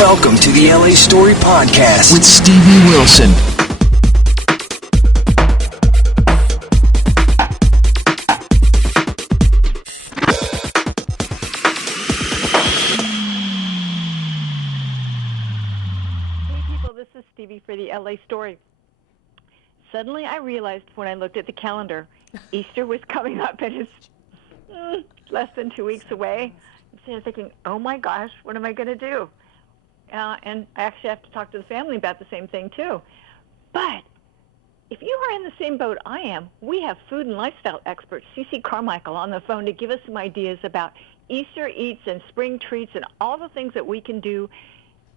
Welcome to the LA Story Podcast with Stevie Wilson. Hey people, this is Stevie for the LA Story. Suddenly I realized when I looked at the calendar, Easter was coming up and it's less than 2 weeks away. So I'm thinking, oh my gosh, what am I going to do? And I actually have to talk to the family about the same thing too. But if you are in the same boat I am, we have food and lifestyle expert Ceci Carrmichael on the phone to give us some ideas about Easter eats and spring treats and all the things that we can do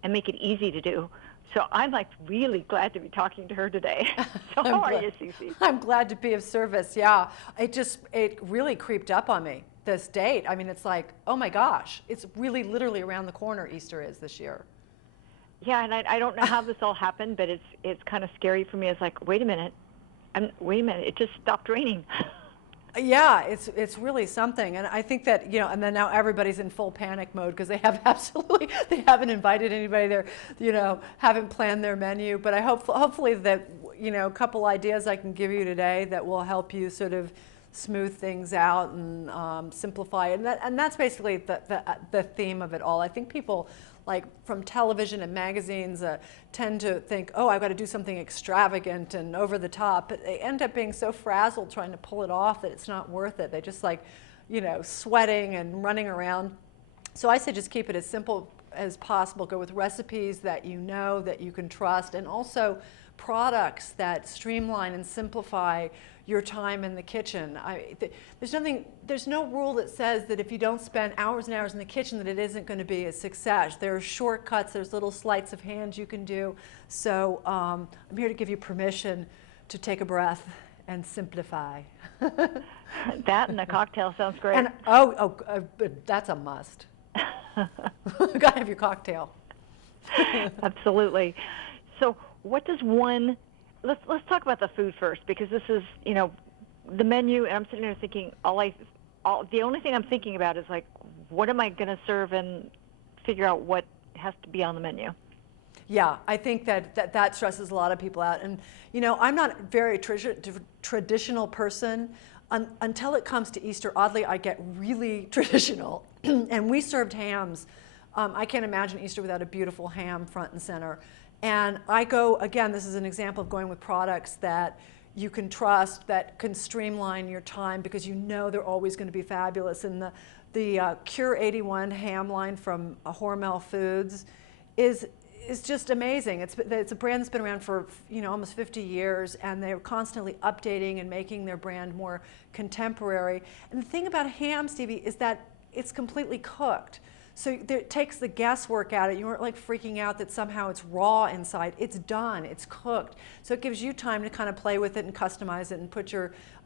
and make it easy to do. So I'm like really glad to be talking to her today. So how are you, Ceci? I'm glad to be of service. Yeah, it really creeped up on me, this date. I mean, it's like, oh my gosh, it's really literally around the corner. Easter is this year. Yeah, and I don't know how this all happened, but it's kind of scary for me. It's like, wait a minute, it just stopped raining. Yeah, it's really something, and I think that, you know, and then now everybody's in full panic mode because they haven't invited anybody there, you know, haven't planned their menu. But I hopefully that, you know, a couple ideas I can give you today that will help you sort of smooth things out and simplify it. And that's basically the theme of it all. I think people, like from television and magazines, tend to think, oh, I've got to do something extravagant and over the top, but they end up being so frazzled trying to pull it off that it's not worth it. They just like, you know, sweating and running around. So I say just keep it as simple as possible. Go with recipes that you know, that you can trust, and also products that streamline and simplify your time in the kitchen. There's no rule that says that if you don't spend hours and hours in the kitchen that it isn't going to be a success. There are shortcuts, there's little sleights of hand you can do. So I'm here to give you permission to take a breath and simplify. That and a cocktail sounds great. And that's a must. You gotta have your cocktail. Absolutely. So what does one, let's talk about the food first, because this is, you know, the menu, and I'm sitting there thinking, the only thing I'm thinking about is like, what am I going to serve, and figure out what has to be on the menu. Yeah, I think that stresses a lot of people out. And, you know, I'm not a very traditional person. Until it comes to Easter, oddly, I get really traditional. And we served hams. I can't imagine Easter without a beautiful ham front and center. And I go, again, this is an example of going with products that you can trust, that can streamline your time because you know they're always going to be fabulous. And the Cure 81 ham line from Hormel Foods is just amazing. It's a brand that's been around for, you know, almost 50 years, and they're constantly updating and making their brand more contemporary. And the thing about ham, Stevie, is that it's completely cooked. So it takes the guesswork out of it. You weren't like freaking out that somehow it's raw inside. It's done, it's cooked. So it gives you time to kind of play with it and customize it and put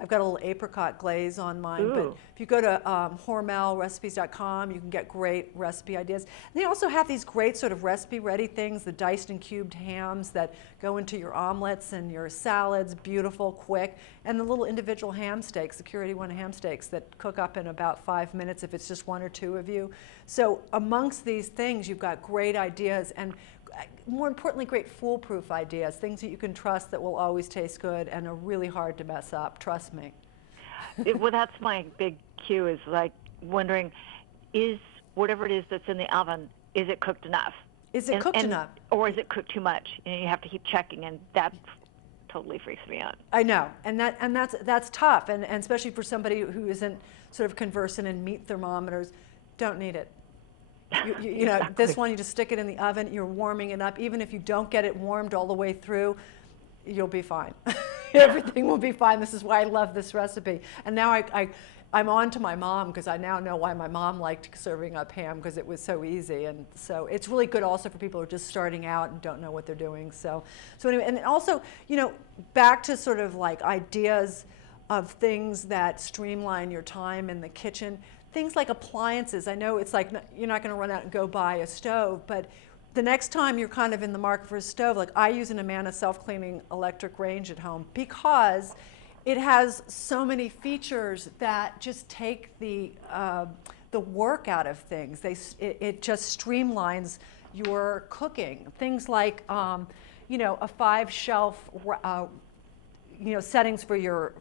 I've got a little apricot glaze on mine. Ooh. But if you go to hormelrecipes.com, you can get great recipe ideas. And they also have these great sort of recipe ready things, the diced and cubed hams that go into your omelets and your salads, beautiful, quick. And the little individual ham steaks, the Cure 81 ham steaks that cook up in about 5 minutes if it's just one or two of you. So amongst these things, you've got great ideas, and more importantly, great foolproof ideas, things that you can trust that will always taste good and are really hard to mess up, trust me. Well, that's my big cue, is like wondering, is whatever it is that's in the oven, is it cooked enough? Is it cooked enough? Or is it cooked too much? And you have to keep checking, and that totally freaks me out. I know, and that's tough, and especially for somebody who isn't sort of conversant in meat thermometers. Don't need it. You know, Exactly. This one, you just stick it in the oven, you're warming it up. Even if you don't get it warmed all the way through, you'll be fine. Everything will be fine. This is why I love this recipe. And now I'm on to my mom, because I now know why my mom liked serving up ham, because it was so easy. And so it's really good also for people who are just starting out and don't know what they're doing. So anyway, and also, you know, back to sort of like ideas of things that streamline your time in the kitchen. Things like appliances. I know it's like you're not going to run out and go buy a stove, but the next time you're kind of in the market for a stove, like I use an Amana self-cleaning electric range at home because it has so many features that just take the work out of things. It just streamlines your cooking. Things like, you know, a 5-shelf, you know, settings for your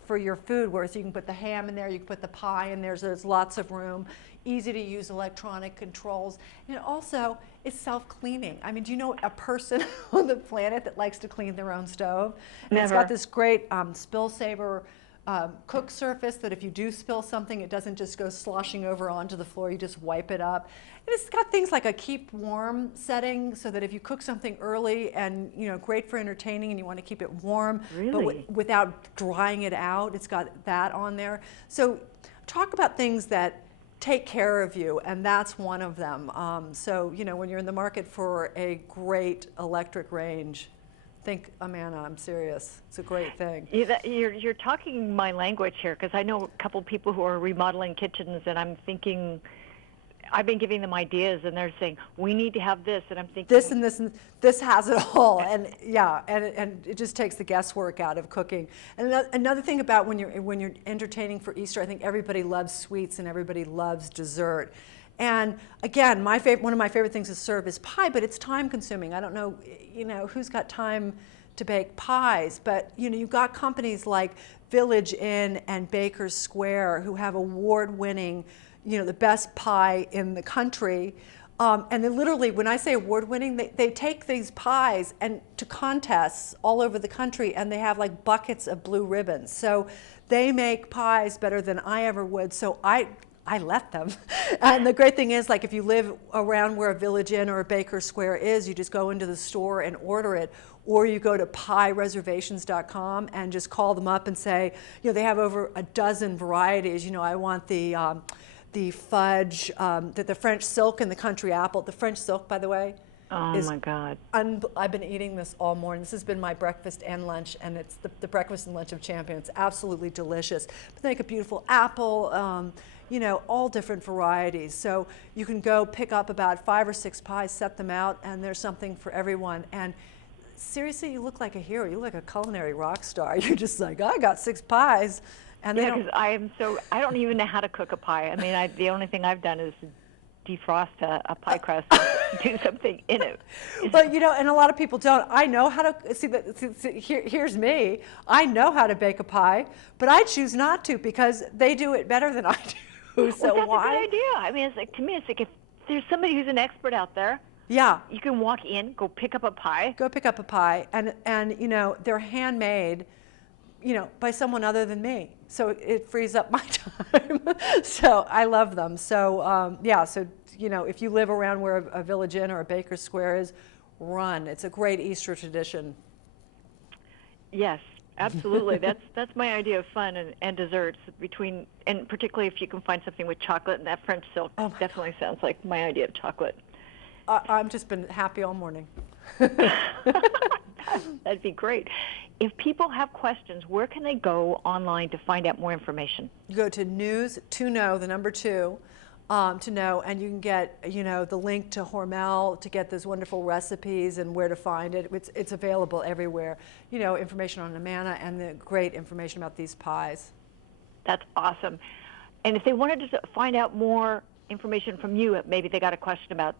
food, where so you can put the ham in there, you can put the pie in there, so there's lots of room. Easy to use electronic controls. And also, it's self-cleaning. I mean, do you know a person on the planet that likes to clean their own stove? And it's got this great spill saver cook surface that if you do spill something, it doesn't just go sloshing over onto the floor, you just wipe it up. And it's got things like a keep warm setting, so that if you cook something early and, you know, great for entertaining and you want to keep it warm, but without drying it out, it's got that on there. So talk about things that take care of you, and that's one of them. So, you know, when you're in the market for a great electric range, think Amana, I'm serious. It's a great thing. You're talking my language here, because I know a couple people who are remodeling kitchens, and I'm thinking, I've been giving them ideas, and they're saying, we need to have this, and I'm thinking, this and this and this has it all, and yeah, and it just takes the guesswork out of cooking. And another thing about when you're entertaining for Easter, I think everybody loves sweets and everybody loves dessert. And again, one of my favorite things to serve is pie, but it's time consuming. I don't know, you know, who's got time to bake pies, but you know, you've got companies like Village Inn and Baker's Square who have award-winning, you know, the best pie in the country. And they literally, when I say award-winning, they take these pies and to contests all over the country, and they have like buckets of blue ribbons. So they make pies better than I ever would. So I let them. And the great thing is, like, if you live around where a Village Inn or a Baker Square is, you just go into the store and order it, or you go to piereservations.com and just call them up and say, you know, they have over a dozen varieties. You know, I want the fudge, the French silk and the country apple. The French silk, by the way, my God. I've been eating this all morning. This has been my breakfast and lunch, and it's the breakfast and lunch of champions. Absolutely delicious. But they make a beautiful apple, you know, all different varieties. So you can go pick up about 5 or 6 pies, set them out, and there's something for everyone. And seriously, you look like a hero. You look like a culinary rock star. You're just like, I got 6 pies. And yeah, because I don't even know how to cook a pie. I mean, the only thing I've done is defrost a pie crust and do something in it. But you know, and a lot of people don't. I know how to see. Here's me. I know how to bake a pie, but I choose not to because they do it better than I do. So that's why? a good idea. I mean, it's like, to me, it's like if there's somebody who's an expert out there. Yeah. You can walk in, go pick up a pie. Go pick up a pie, and you know, they're handmade, you know, by someone other than me. So it frees up my time. So I love them. So yeah, so you know, if you live around where a Village Inn or a Baker Square is, run. It's a great Easter tradition. Yes, absolutely. That's my idea of fun and desserts and particularly if you can find something with chocolate, and that French silk definitely sounds like my idea of chocolate. I've just been happy all morning. That'd be great. If people have questions, where can they go online to find out more information? You go to news to know, the number 2, to know, and you can get, you know, the link to Hormel to get those wonderful recipes and where to find it. It's available everywhere. You know, information on Amana and the great information about these pies. That's awesome. And if they wanted to find out more information from you, maybe they got a question about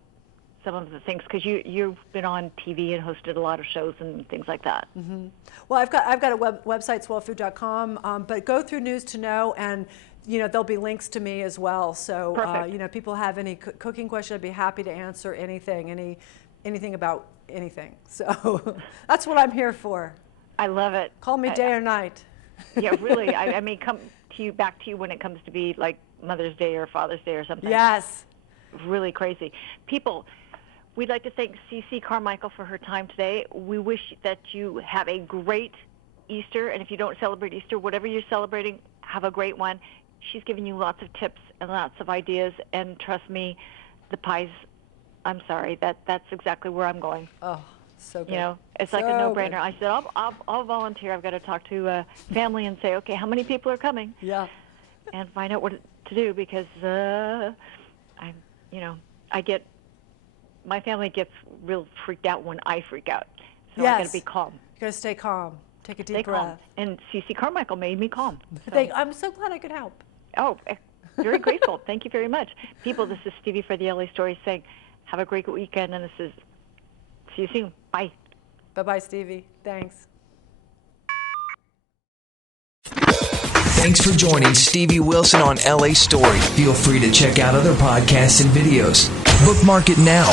some of the things, because you've been on TV and hosted a lot of shows and things like that. Mm-hmm. Well, I've got a website, swellfood.com, but go through News to Know, and you know, there'll be links to me as well. So you know, people have any cooking question, I'd be happy to answer anything about anything. So that's what I'm here for. I love it. Call me day or night. Yeah, really. I may come back to you when it comes to be like Mother's Day or Father's Day or something. Yes. Really crazy. People, we'd like to thank Ceci Carrmichael for her time today. We wish that you have a great Easter, and if you don't celebrate Easter, whatever you're celebrating, have a great one. She's giving you lots of tips and lots of ideas, and trust me, the pies, I'm sorry, that's exactly where I'm going. Oh, so good. You know, it's like a no-brainer. I said, I'll volunteer. I've got to talk to family and say, okay, how many people are coming? Yeah. And find out what to do, because my family gets real freaked out when I freak out. So yes. I got to be calm. You got to stay calm. Take a deep Stay breath. calm. And Ceci Carrmichael made me calm. So. I'm so glad I could help. Oh, very grateful. Thank you very much. People, this is Stevie for the LA Story saying, have a great weekend, and this is See you soon. Bye. Bye-bye, Stevie. Thanks. Thanks for joining Stevie Wilson on LA Story. Feel free to check out other podcasts and videos. Bookmark it now.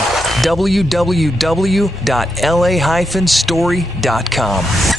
www.la-story.com.